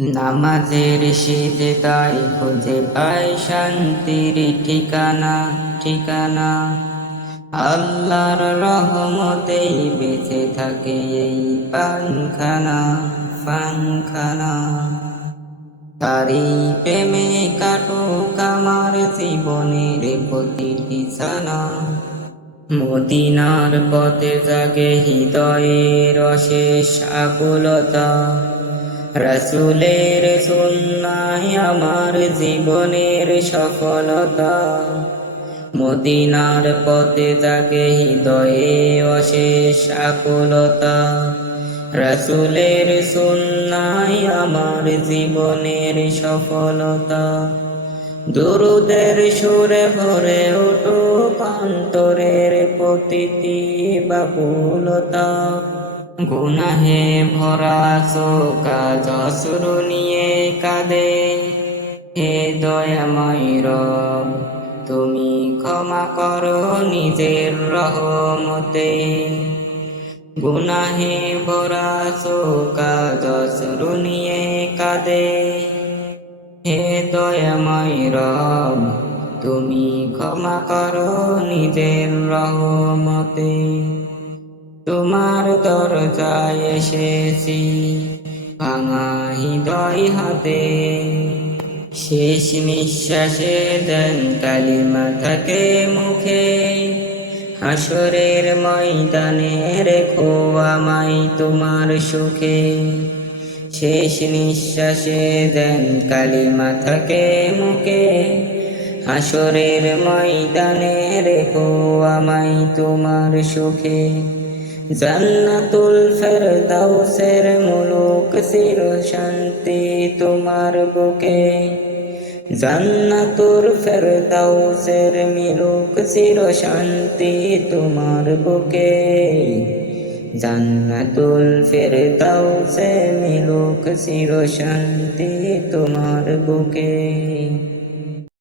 নামাজের সিজদায় খুঁজে পাই শান্তির ঠিকানা ঠিকানা। আল্লাহর রহমতেই বেঁচে থাকে এই পানখানা পানখানা। তারি প্রেমে কাটুক আমার জীবনের প্রতিটি ছানা। মদিনার পথে জাগে হৃদয়ের অশেষ আকুলতা। রাসূলের সুন্নাহ আমার জীবনের সফলতা। মদিনার পথে জাগে হৃদয়ে অশেষ আকুলতা। রাসূলের সুন্নাহ আমার জীবনের সফলতা। দুরুদের সুরে ভরে উঠুক অন্তরের প্রতিটি বাকুলতা। গুনাহে ভরা চোখ আজ অশ্রু নিয়ে কাঁদে। হে দয়াময় রব, তুমি ক্ষমা করো নিজের রহমতে। গুনাহে ভরা চোখ আজ অশ্রু নিয়ে কাঁদে। হে দয়াময় রব, তুমি ক্ষমা করো নিজের রহমতে। তোমার দরজায় এসেছি ভাঙা হৃদয় হাতে। শেষ নিঃশ্বাসে দেন কালিমা থাকে মুখে। হাসরের ময়দানে রেখো আমায় তোমার সুখে। শেষ নিঃশ্বাসে দেন কালিমা থাকে মুখে। হাসরের ময়দানে রেখো আমায় তোমার সুখে। জান্নাতুল ফেরদাউসের মুলুক চির শান্তি তোমার বুকে। জান্নাতুল ফেরদাউসের মুলুক চির শান্তি তোমার বুকে। জান্নাতুল ফেরদাউসের মুলুক চির শান্তি তোমার বুকে।